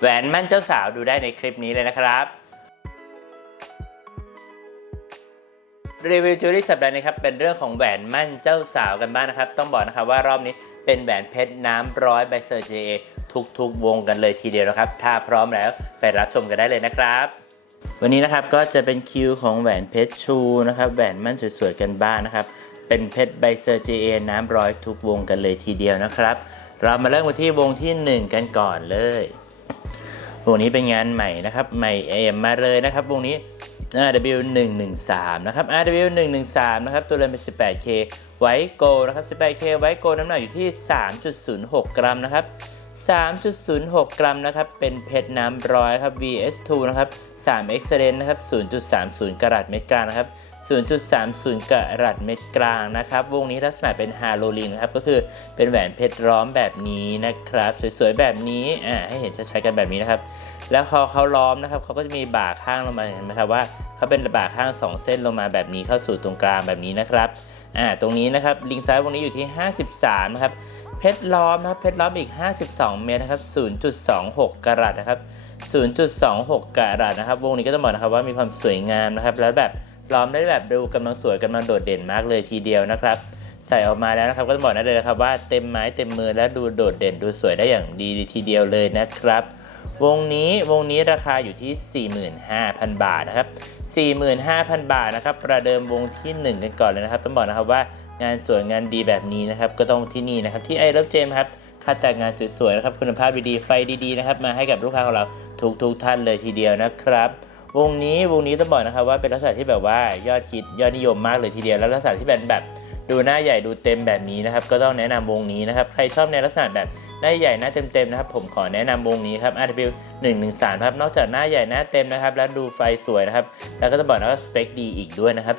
แหวนมั่นเจ้าสาวดูได้ในคลิปนี้เลยนะครับรีวิวจูรี่สัปดาห์นี้ครับเป็นเรื่องของแหวนมั่นเจ้าสาวกันบ้างนะครับ ต้องบอกนะครับว่ารอบนี้เป็นแหวนเพชรน้ำร้อยใบเซอร์เจทุกๆ วงกันเลยทีเดียวนะครับ ถ้าพร้อมแล้วไปรับชมกันได้เลยนะครับ วันนี้นะครับก็จะเป็นคิวของแหวนเพชรชูนะครับแหวนมั่นสวยๆกันบ้างนะครับ เป็นเพชรใบเซอร์เจน้ำร้อยทุกวงกันเลยทีเดียวนะครับ เรามาเริ่มกันที่วงที่ 1 กันก่อนเลย วงนี้เป็นงานใหม่นะครับใหม่เอ็มมาเลยนะครับวงนี้ RW 113 นะครับ RW 113 นะครับ ตัวเรือนเป็น 18K ไวโกนะครับ 18K ไวโกน้ำหนักอยู่ที่ 3.06 กรัมนะครับ 3.06 กรัมนะครับ เป็นเพชรน้ำร้อยครับ VS2 นะครับ 3 Excellent นะครับ 0.30 กรัตเม็ดกางนะครับ 0.30กรัตเม็ดกลางนะครับ วงนี้ลักษณะเป็นฮาโลลินนะครับ ก็คือเป็นแหวนเพชรล้อมแบบนี้นะครับ สวยๆแบบนี้อ่าให้เห็นชัดๆกันแบบนี้นะครับ แล้วพอเขาล้อมนะครับเขาก็จะมีบ่าข้างลงมาเห็นไหมครับว่าเขาเป็นบ่าข้าง 2 เส้นลงมาแบบนี้เข้าสู่ตรงกลางแบบนี้นะครับอ่าตรงนี้นะครับลิงซ้ายวงนี้อยู่ที่ 53นะครับเพชรล้อมนะครับเพชรล้อมอีก 52 เมตรนะครับ 0.26กรัตนะครับ0.26กรัตนะครับ วงนี้ก็ต้องบอกนะครับว่ามีความสวยงามนะครับ แล้วแบบ ล้อมได้แบบดูกำลังสวยกำลังโดดเด่นมากเลยทีเดียวนะครับ ใส่ออกมาแล้วนะครับก็ต้องบอกได้เลยนะครับว่าเต็มไม้เต็มมือและดูโดดเด่นดูสวยได้อย่างดีทีเดียวเลยนะครับวงนี้วงนี้ราคาอยู่ที่ 45,000 บาทนะครับ 45,000 บาทนะครับ ประเดิมวงที่ 1 กันก่อนเลยนะครับ ต้องบอกนะครับว่างานสวยงานดีแบบนี้นะครับ ก็ต้องที่นี่นะครับ ที่ไอรับเจมครับคัดแต่งงานสวยๆนะครับ คุณภาพดีๆ ไฟดีๆนะครับ มาให้กับลูกค้าของเราทุกๆท่านเลยทีเดียวนะครับ วงนี้วงนี้ต้องบอกนะครับว่าเป็นลักษณะที่แบบว่ายอดฮิตยอดนิยมมากเลยทีเดียวแล้วลักษณะที่เป็นแบบดูหน้าใหญ่ดูเต็มแบบนี้นะครับ ก็ต้องแนะนำวงนี้นะครับใครชอบในลักษณะแบบหน้าใหญ่หน้าเต็มๆนะครับผมขอแนะนำวงนี้ครับ RW 113ครับนอกจากหน้าใหญ่หน้าเต็มนะครับ แล้วดูไฟสวยนะครับ แล้วก็ต้องบอกนะว่าสเปคดีอีกด้วยนะครับ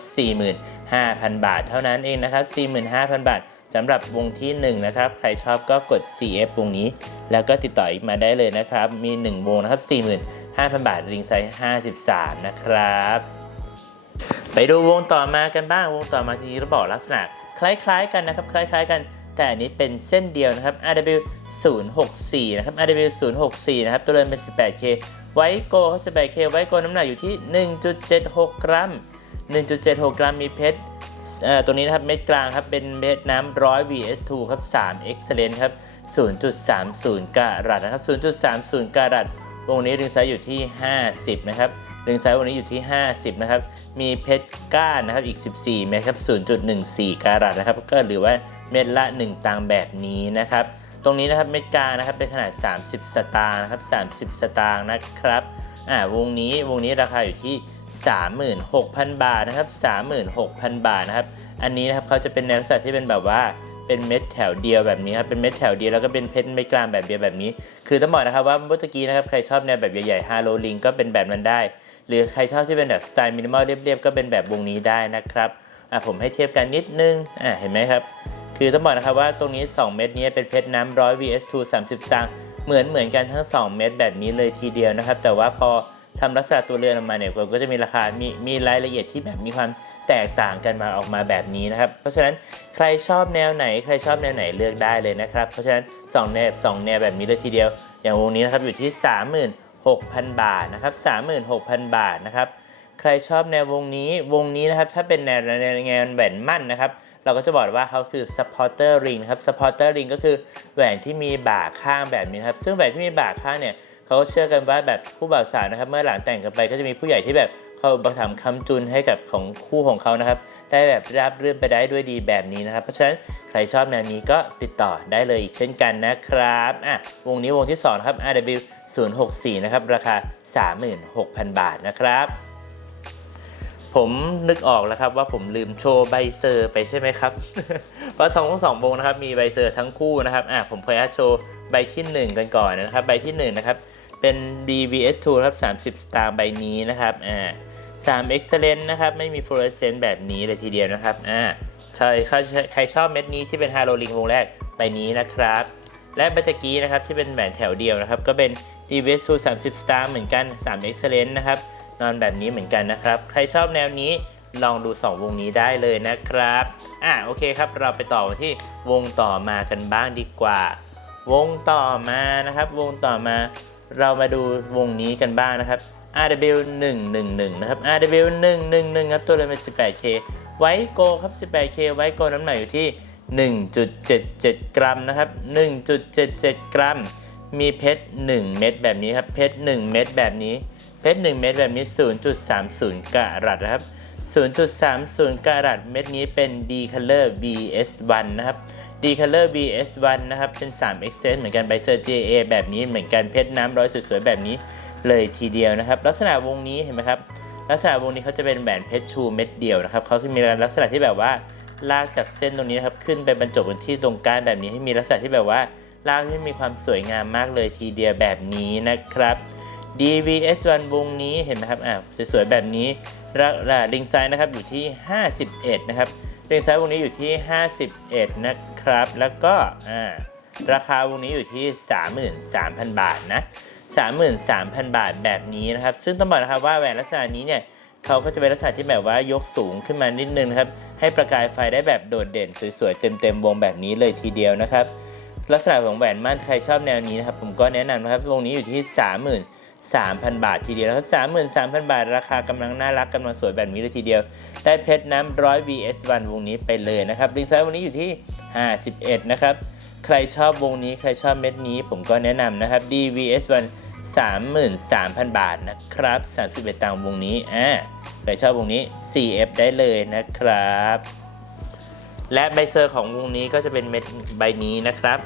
45,000 บาท เท่านั้นเองนะครับ 45,000 บาทสำหรับวงที่1นะครับใครชอบก็กด CF วงนี้ แล้วก็ติดต่ออีกมาได้เลยนะครับ มี 1 วงนะครับ 5,000 บาทริงไซส์53 นะครับ ไปดูวงต่อมากันบ้างวงต่อมาจริงๆเราบอกลักษณะ คล้ายๆกันนะครับ คล้ายๆกัน แต่อันนี้เป็นเส้นเดียวนะครับ RW 064 นะครับ RW 064 นะครับ ตัวเรือนเป็น 18K ไวโก้เขา 18K ไวโก้น้ำหนักอยู่ที่ 1.76 กรัม 1.76 กรัมมีเพชรตัวนี้นะครับเม็ดกลางครับเป็นเม็ดน้ำร้อย VS2 ครับ3 Excellent ครับ 0.30 กรัตนะครับ 0.30 กรัต วงนี้ดึงไซส์อยู่ที่ 50 นะครับ ดึงไซส์วงนี้อยู่ที่ 50 นะครับ มีเพชรก้านนะครับอีก 14 เมตรครับ 0.14 การัตนะครับ ก็หรือว่าเม็ดละ 1 ตังแบบนี้นะครับ ตรงนี้นะครับเม็ดกลานะครับเป็นขนาด 30 สตางค์นะครับ 30 สตางค์นะครับ อ่าวงนี้วงนี้ราคาอยู่ที่ 36,000 บาทนะครับ 36,000 บาทนะครับ อันนี้นะครับเขาจะเป็นแนวสัตว์ที่เป็นแบบว่า เป็นเม็ดแถวเดียวแบบนี้ครับเป็นเม็ดแถวเดียวแล้วก็เป็นเพชรเม็ดกลางแบบเดียวแบบนี้ คือต้องบอกนะครับว่าเมื่อกี้นะครับใครชอบแนวแบบใหญ่ๆฮาโลลิงก็เป็นแบบนั้นได้ หรือใครชอบที่เป็นแบบสไตล์มินิมอลเรียบๆก็เป็นแบบวงนี้ได้นะครับอะผมให้เทียบกันนิดนึงอะเห็นไหมครับคือต้องบอกนะครับว่าตรงนี้ 2 เม็ดนี้เป็นเพชรน้ำร้อย vs2 30สตางค์เหมือนเหมือนกันทั้ง 2 เม็ดแบบนี้เลยทีเดียวนะครับ แต่ว่าพอทำลักษณะตัวเรือนออกมาเนี่ยผมก็จะมีราคามีมีรายละเอียดที่แบบมีความ แตกต่างกันมาออกมาแบบนี้นะครับ เพราะฉะนั้นใครชอบแนวไหน ใครชอบแนวไหนเลือกได้เลยนะครับ เพราะฉะนั้น2แนว2แนวแบบนี้เลยทีเดียว อย่างวงนี้นะครับอยู่ที่ 36,000 บาทนะครับ36,000 บาทนะครับใครชอบแนววงนี้วงนี้นะครับถ้าเป็นแนวแนวแนวแหวนมั่นนะครับ เราก็จะบอกว่าเขาคือ supporter ring นะครับ supporter ring ก็คือแหวนที่มีบ่าข้างแบบนี้ครับซึ่งแหวนที่มีบ่าข้างเนี่ยเขาก็เชื่อกันว่าแบบผู้บ่าวสาวนะครับ เมื่อหลังแต่งกันไปก็จะมีผู้ใหญ่ที่แบบ เขาอุประถมภ์คำจุนให้กับของคู่ของเขานะครับ ได้แบบราบรื่นไปได้ด้วยดีแบบนี้นะครับ เพราะฉะนั้นใครชอบแนวนี้ก็ติดต่อได้เลยอีกเช่นกันนะครับอะวงนี้วงที่2ครับ RW 064นะครับราคา 36,000 บาทนะครับ ผมนึกออกแล้วครับว่าผมลืมโชว์ใบเซอร์ไปใช่ไหมครับ เพราะทั้งสองวงนะครับมีใบเซอร์ทั้งคู่นะครับอะผมขออนุญาตโชว์ใบที่ 1 กันก่อนนะครับ ใบที่ 1 นะครับ เป็น BVS2 ครับ 30 สตางค์ใบนี้นะครับอ่า 3 Excellent นะครับ ไม่มี fluorescent แบบนี้เลยทีเดียวนะครับอ่าใช่ใครใครชอบเม็ดนี้ที่เป็นฮาโลลิงวงแรกใบนี้นะครับ และใบตะกี้นะครับที่เป็นแหวนแถวเดียวนะครับ ก็เป็น BVS2 30สตางค์เหมือนกัน3 Excellent นะครับนอนแบบนี้เหมือนกันนะครับ ใครชอบแนวนี้ลองดู 2 วงนี้ได้เลยนะครับ อะโอเคครับ เราไปต่อที่วงต่อมากันบ้างดีกว่า วงต่อมานะครับ วงต่อมา เรามาดูวงนี้กันบ้างนะครับ RW 111 นะครับ RW 111 ครับตัวเลยเป็น 18K ไวโกครับ 18K ไวโกน้ำหนักอยู่ที่ 1.77 กรัมนะครับ 1.77 กรัม มีเพชร 1 เม็ดแบบนี้ครับ เพชร 1 เม็ดแบบนี้ เพชร 1 เม็ดแบบนี้ 0.30 กะรัตนะครับ 0.30 กะรัตเม็ดนี้เป็น D Color VS1 นะครับ D Color VS1 นะครับ เป็น 3 Exchange เหมือนกันไบเซอร์ JA แบบนี้เหมือนกัน เพชรน้ำร้อยสวยๆแบบนี้ เลยทีเดียวนะครับ ลักษณะวงนี้เห็นไหมครับ ลักษณะวงนี้เขาจะเป็นแหวนเพชรชูเม็ดเดียวนะครับเขาจะมีลักษณะที่แบบว่าลากจากเส้นตรงนี้นะครับขึ้นไปบรรจบกันที่ตรงกลางแบบนี้ให้มีลักษณะที่แบบว่าลากที่มีความสวยงามมากเลยทีเดียวแบบนี้นะครับ DVS1 วงนี้เห็นไหมครับอ่าสวยๆแบบนี้ราลิงไซด์นะครับอยู่ที่ 51 นะครับลิงไซด์วงนี้อยู่ที่ 51 นะครับ แล้วก็อ่าราคาวงนี้อยู่ที่ 33,000 บาทนะ 33,000 บาทแบบนี้นะครับ ซึ่งต้องบอกนะครับว่าแหวนลักษณะนี้เนี่ยเขาก็จะเป็นลักษณะที่แบบว่ายกสูงขึ้นมานิดนึงนะครับ ให้ประกายไฟได้แบบโดดเด่นสวยๆเต็มๆวงแบบนี้เลยทีเดียวนะครับ ลักษณะของแหวนมั่นใครชอบแนวนี้นะครับ ผมก็แนะนำนะครับวงนี้อยู่ที่ 33,000 บาททีเดียวนะครับ33,000 บาท ราคากำลังน่ารักกำลังสวยแบบนี้เลยทีเดียว ได้เพชรน้ำร้อย VS1 วงนี้ไปเลยนะครับลิงไซส์วงนี้อยู่ที่ 51 นะครับ ใครชอบวงนี้ใครชอบเม็ดนี้ผมก็แนะนำนะครับ DVS1 33,000 บาทนะครับ 31ตังค์วงนี้อ่าใครชอบวงนี้ CF ได้เลยนะครับ และใบเซอร์ของวงนี้ก็จะเป็นเม็ดใบนี้นะครับ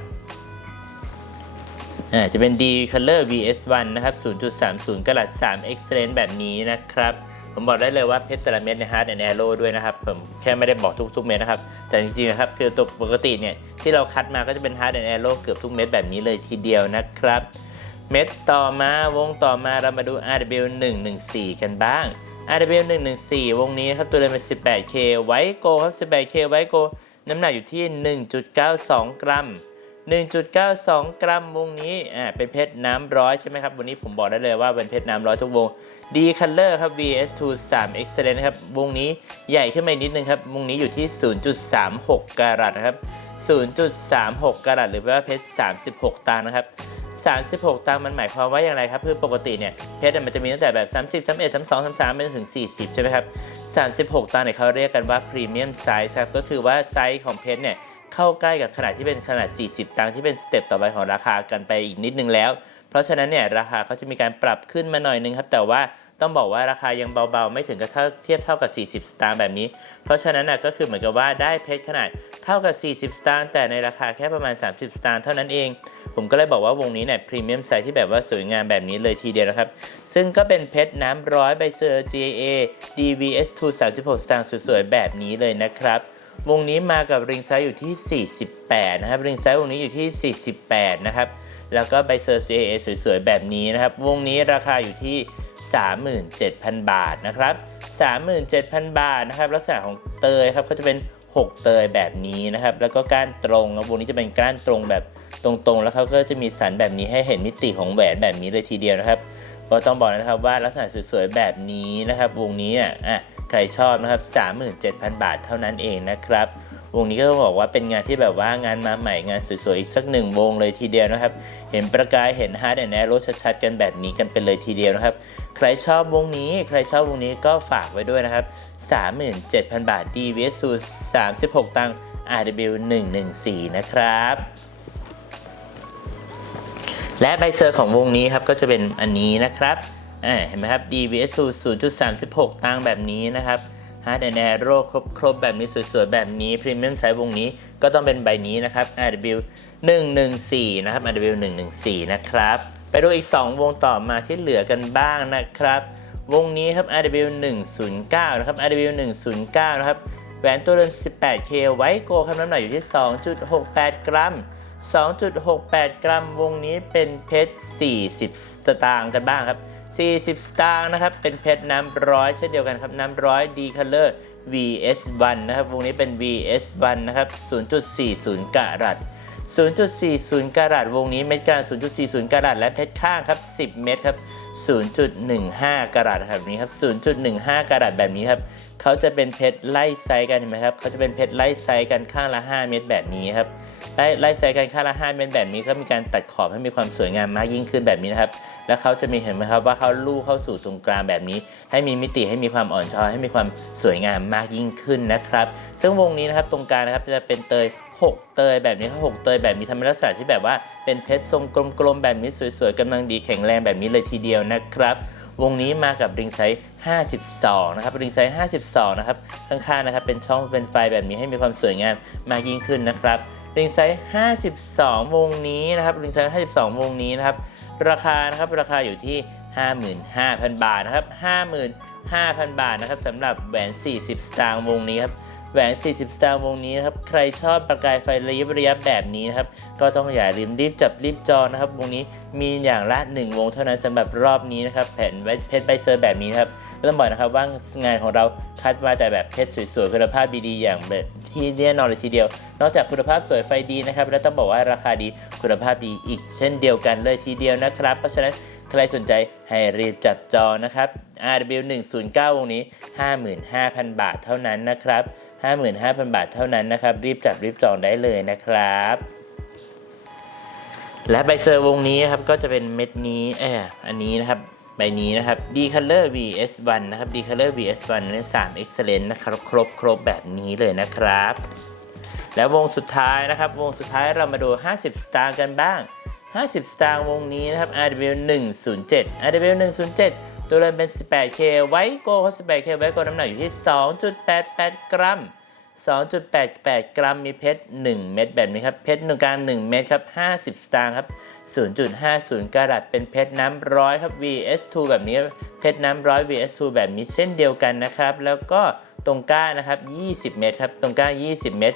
อ่าจะเป็น D Color VS1 นะครับ 0.30กะรัต3 Excellent แบบนี้นะครับ ผมบอกได้เลยว่าเพชรแต่ละเม็ดใน Hard and Arrow ด้วยนะครับผมแค่ไม่ได้บอกทุกๆเม็ดนะครับ แต่จริงๆนะครับคือตัวปกติเนี่ยที่เราคัดมาก็จะเป็น Hard and Arrow เกือบทุกเม็ดแบบนี้เลยทีเดียวนะครับ เม็ดต่อมาวงต่อมาเรามาดู RW 114 กันบ้าง RW 114 วงนี้ครับตัวเดิมเป็น 18K ไวโกครับ 18K ไวโกน้ำหนักอยู่ที่ 1.92 กรัม 1.92 กรัมวงนี้อ่าเป็นเพชรน้ำร้อยใช่ไหมครับวันนี้ผมบอกได้เลยว่าเป็นเพชรน้ำร้อยทุกวง D Color ครับ VS2 3 Excellent นะครับวงนี้ใหญ่ขึ้นมานิดนึงครับวงนี้อยู่ที่ 0.36 กรัตนะครับ 0.36 กรัตหรือว่าเพชร 36 ตังนะครับ36 ตังมันหมายความว่าอย่างไรครับ คือปกติเนี่ยเพชรมันจะมีตั้งแต่แบบ 30 31 32 33ไปจนถึง 40 ใช่ไหมครับ 36 ตังเนี่ยเขาเรียกกันว่าพรีเมียมไซส์ครับก็คือว่าไซส์ของเพชรเนี่ย เข้าใกล้กับขนาดที่เป็นขนาด 40 ตังค์ที่เป็นสเต็ปต่อไปของราคากันไปอีกนิดนึงแล้ว เพราะฉะนั้นเนี่ยราคาเขาจะมีการปรับขึ้นมาหน่อยนึงครับ แต่ว่าต้องบอกว่าราคายังเบาๆ ไม่ถึงกับเท่าเทียบเท่ากับ 40 สตางค์แบบนี้ เพราะฉะนั้นนะก็คือเหมือนกับว่าได้เพชรขนาดเท่ากับ 40 สตางค์แต่ในราคาแค่ประมาณ 30 สตางค์เท่านั้นเอง ผมก็เลยบอกว่าวงนี้เนี่ยพรีเมียมไซส์ที่แบบว่าสวยงามแบบนี้เลยทีเดียวนะครับ ซึ่งก็เป็นเพชรน้ำร้อยใบเซอร์ GA DVS2 36 สตางค์สวยๆ แบบนี้เลยนะครับ วงนี้มากับริงไซส์อยู่ที่ 48 นะครับริงไซส์วงนี้อยู่ที่ 48 นะครับ แล้วก็ใบเซอร์ GA สวยๆ แบบนี้นะครับ วงนี้ราคาอยู่ที่ 37,000 บาทนะครับ 37,000 บาทนะครับ ลักษณะของเตยครับก็จะเป็น 6 เตยแบบนี้นะครับ แล้วก็ก้านตรงวงนี้จะเป็นก้านตรงแบบตรงๆ แล้วเขาก็จะมีสันแบบนี้ให้เห็นมิติของแหวนแบบนี้เลยทีเดียวนะครับ ก็ต้องบอกนะครับว่าลักษณะสวยๆ แบบนี้นะครับ วงนี้อะอะ ใครชอบนะครับ 37,000 บาทเท่านั้นเองนะครับ วงนี้ก็ต้องบอกว่าเป็นงานที่แบบว่างานมาใหม่งานสวยๆ อีกสักหนึ่งวงเลยทีเดียวนะครับ เห็นประกายเห็นฮาร์ดแอนด์แอโรชัดๆ กันแบบนี้กันไปเลยทีเดียวนะครับ ใครชอบวงนี้ ใครชอบวงนี้ก็ฝากไว้ด้วยนะครับ 37,000 บาท DVS 36 ตังค์ RW 114 นะครับและใบเซอร์ของวงนี้ครับก็จะเป็นอันนี้นะครับ เห็นไหมครับ DVS 0.36 ตังแบบนี้นะครับ Hard and Arrow ครบครบแบบนี้สวยๆ แบบนี้ Premium ไซส์วงนี้ก็ต้องเป็นใบนี้นะครับ RW 114 นะครับ RW 114 นะครับ ไปดูอีก 2 วงต่อมาที่เหลือกันบ้างนะครับ วงนี้ครับ RW 109 นะครับ RW 109 นะครับ แหวนตัวเรือน 18K ไว้โกครับน้ำหนักอยู่ที่ 2.68 กรัม 2.68 กรัม วงนี้เป็นเพชร 40 สตางค์กันบ้างครับ 40 สตางค์นะครับเป็นเพชรน้ำร้อยเช่นเดียวกันครับน้ำร้อย D Color VS1 นะครับวงนี้เป็น VS1 นะครับ 0.40กะรัต0.40กะรัตวงนี้เม็ดกลาง0.40กะรัตและเพชรข้างครับ 10 เม็ดครับ 0.15กะรัตครับนี้ครับ0.15กะรัตแบบนี้ครับเขาจะเป็นเพชรไล่ไซส์กันเห็นไหมครับเขาจะเป็นเพชรไล่ไซส์กันข้างละ 5 เม็ดแบบนี้ครับ ไล่ไล่ไซส์กันค่าละ5เมตรแบบนี้ก็มีการตัดขอบให้มีความสวยงามมากยิ่งขึ้นแบบนี้นะครับ แล้วเขาจะมีเห็นไหมครับว่าเขาลู่เข้าสู่ตรงกลางแบบนี้ ให้มีมิติให้มีความอ่อนช้อยให้มีความสวยงามมากยิ่งขึ้นนะครับ ซึ่งวงนี้นะครับตรงกลางนะครับจะเป็นเตย6 เตยแบบนี้ครับ6เตยแบบนี้ทำเป็นลักษณะที่แบบว่าเป็นเพชรทรงกลมๆแบบนี้สวยๆกำลังดีแข็งแรงแบบนี้เลยทีเดียวนะครับ วงนี้มากับริงไซส์52 นะครับริงไซส์52 นะครับ ข้างๆนะครับเป็นช่องเป็นไฟแบบนี้ให้มีความสวยงามมากยิ่งขึ้นนะครับ ริงไซส์52 วงนี้นะครับริงไซส์52 วงนี้นะครับ ราคานะครับราคาอยู่ที่ 55,000 บาทนะครับ 55,000 บาทนะครับสำหรับแหวน 40 สตางค์วงนี้ครับแหวน 40 สตางค์วงนี้นะครับ ใครชอบประกายไฟระยิบระยับแบบนี้นะครับ ก็ต้องอย่าลืมรีบจับรีบจองนะครับ วงนี้มีอย่างละ 1 วงเท่านั้นสำหรับรอบนี้นะครับ แผ่นเพชรใบเซอร์แบบนี้นะครับ ก็ต้องบอกนะครับว่างานของเราคัดมาแต่แบบเพชรสวยๆคุณภาพดีๆอย่างแบบที่แน่นอนเลยทีเดียว นอกจากคุณภาพสวยไฟดีนะครับแล้วต้องบอกว่าราคาดีคุณภาพดีอีกเช่นเดียวกันเลยทีเดียวนะครับ เพราะฉะนั้นใครสนใจให้รีบจับจองนะครับ RW 109 วงนี้ 55,000 บาทเท่านั้นนะครับ 55,000 บาทเท่านั้นนะครับ รีบจับรีบจองได้เลยนะครับ และใบเซอร์วงนี้ครับก็จะเป็นเม็ดนี้เอออันนี้นะครับ ใบนี้นะครับ D Color VS1 นะครับ D Color VS1 เนี่ย3 Excellent นะครับ ครบครบแบบนี้เลยนะครับ แล้ววงสุดท้ายนะครับ วงสุดท้ายเรามาดู 50 สตางค์กันบ้าง 50 สตางค์วงนี้นะครับ RW 107 RW 107 ตัวเรือนเป็น 18K ไว้โกเขา 18K ไว้โกน้ำหนักอยู่ที่ 2.88 กรัม 2.88 กรัมมีเพชร 1 เม็ดแบบนี้ครับ เพชรหนึ่งกลาง1เม็ดครับ 50 สตางค์ครับ 0.50 กรัตเป็นเพชรน้ำร้อยครับ VS2 แบบนี้ เพชรน้ำร้อย VS2 แบบนี้เช่นเดียวกันนะครับ แล้วก็ ตรงก้านนะครับ 20 เม็ดครับ ตรงก้าน20 เม็ด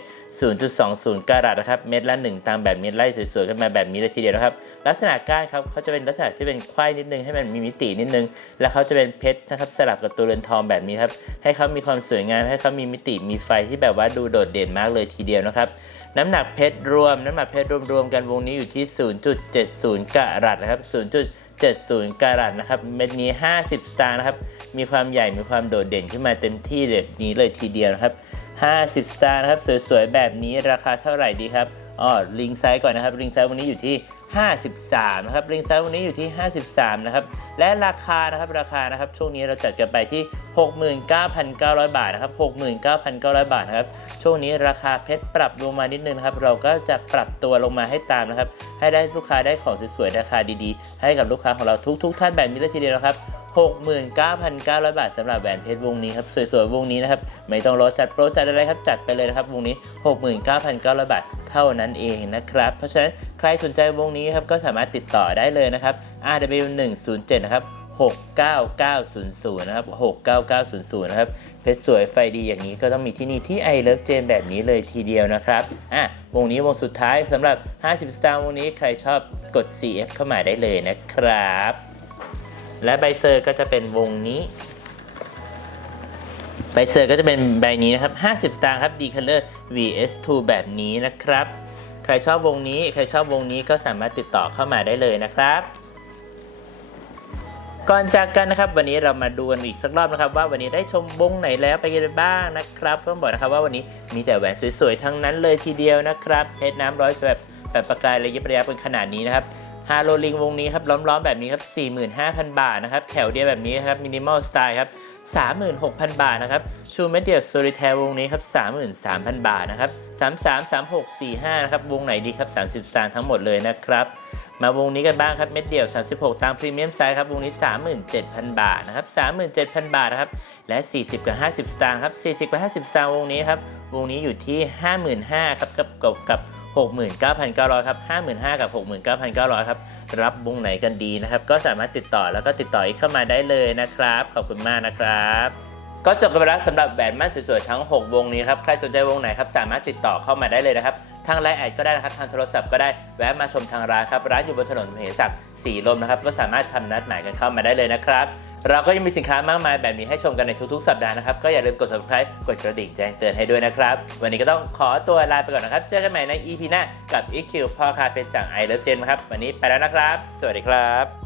0.20 กรัตนะครับ เม็ดละ 1 ตามแบบนี้ไล่สวยๆ ขึ้นมาแบบนี้เลยทีเดียวนะครับ ลักษณะก้านครับเขาจะเป็นลักษณะที่เป็นไขว้นิดนึง ให้มันมีมิตินิดนึง แล้วเขาจะเป็นเพชรนะครับสลับกับตัวเรือนทองแบบนี้ครับ ให้เขามีความสวยงาม ให้เขามีมิติ มีไฟที่แบบว่าดูโดดเด่นมากเลยทีเดียวนะครับน้ำหนักเพชรรวม น้ำหนักเพชรรวมๆกันวงนี้อยู่ที่ 0.70 กรัตนะครับ 0. 70กรัตนะครับ เม็ดนี้ 50 สตางค์นะครับ มีความใหญ่มีความโดดเด่นขึ้นมาเต็มที่แบบนี้เลยทีเดียวนะครับ 50 สตางค์นะครับ สวยๆ แบบนี้ราคาเท่าไหร่ดีครับอ๋อลิงไซส์ก่อนนะครับลิงไซส์วันนี้อยู่ที่ 53 นะครับลิงไซส์วันนี้อยู่ที่ 53 นะครับ และราคานะครับราคานะครับ ช่วงนี้เราจัดกันไปที่ 69,900 บาทนะครับ 69,900 บาทนะครับ ช่วงนี้ราคาเพชรปรับลงมานิดนึงนะครับ เราก็จะปรับตัวลงมาให้ตามนะครับ ให้ได้ลูกค้าได้ของสวยๆ ราคาดีๆ ให้กับลูกค้าของเราทุกๆ ท่านแบบนี้เลยทีเดียวนะครับ69,900 บาทสำหรับแหวนเพชรวงนี้ครับสวยๆวงนี้นะครับไม่ต้องรอจัดโปรจัดอะไรครับจัดไปเลยนะครับวงนี้ 69,900 บาท เท่านั้นเองนะครับ เพราะฉะนั้นใครสนใจวงนี้ครับก็สามารถติดต่อได้เลยนะครับ RW 107 นะครับ69900 นะครับ 69900 นะครับ เพชรสวยไฟดีอย่างนี้ก็ต้องมีที่นี่ที่ I Love Jane แบบนี้เลยทีเดียวนะครับ อะ วงนี้วงสุดท้ายสำหรับ 50 สตางค์วงนี้ใครชอบกด CF เข้ามาได้เลยนะครับ และใบเซอร์ก็จะเป็นวงนี้ ใบเซอร์ก็จะเป็นใบนี้นะครับ 50 สตางค์ครับ D Color VS2 แบบนี้นะครับ ใครชอบวงนี้ใครชอบวงนี้ก็สามารถติดต่อเข้ามาได้เลยนะครับ ก่อนจากกันนะครับ วันนี้เรามาดูกันอีกสักรอบนะครับ ว่าวันนี้ได้ชมวงไหนแล้วไปกันบ้างนะครับต้องบอกนะครับว่าวันนี้มีแต่แหวนสวยๆทั้งนั้นเลยทีเดียวนะครับเพชรน้ำร้อยแบบแบบประกายระยิบระยับเป็นขนาดนี้นะครับฮาโลลิงวงนี้ครับล้อมๆแบบนี้ครับ45,000 บาทนะครับแถวเดียวแบบนี้ครับมินิมอลสไตล์ครับ 36,000 บาทนะครับชูเมเดียโซลิแทวงนี้ครับ33,000 บาทนะครับ33 36 45นะครับวงไหนดีครับ30สตาร์ทั้งหมดเลยนะครับมาวงนี้กันบ้างครับเม็ดเดี่ยว 36 ตามพรีเมียมไซส์ครับวงนี้ 37,000 บาทนะครับ37,000 บาทนะครับและ 40 กับ 50 สตางค์ครับ40 กับ 50 สตางค์วงนี้ครับวงนี้อยู่ที่ 55,000ครับกับกับกับ 69,900ครับ55,000กับ 69,900ครับรับวงไหนกันดีนะครับ ก็สามารถติดต่อแล้วก็ติดต่ออีกเข้ามาได้เลยนะครับ ขอบคุณมากนะครับก็จบกันไปแล้วสำหรับแหวนมั่นสวยๆทั้ง 6 วงนี้ครับ ใครสนใจวงไหนครับ สามารถติดต่อเข้ามาได้เลยนะครับ ทางไลน์แอดก็ได้นะครับ ทางโทรศัพท์ก็ได้ แวะมาชมทางร้านครับ ร้านอยู่บนถนนเหสักสีลมนะครับ ก็สามารถทำนัดหมายกันเข้ามาได้เลยนะครับ เราก็ยังมีสินค้ามากมายแบบนี้ให้ชมกันในทุกๆ สัปดาห์นะครับ ก็อย่าลืมกด subscribe กดกระดิ่งแจ้งเตือนให้ด้วยนะครับ วันนี้ก็ต้องขอตัวลาไปก่อนนะครับ เจอกันใหม่ใน EP หน้ากับ EQ พ่อคาเป็นจังไอเลิฟเจนครับ วันนี้ไปแล้วนะครับ สวัสดีครับ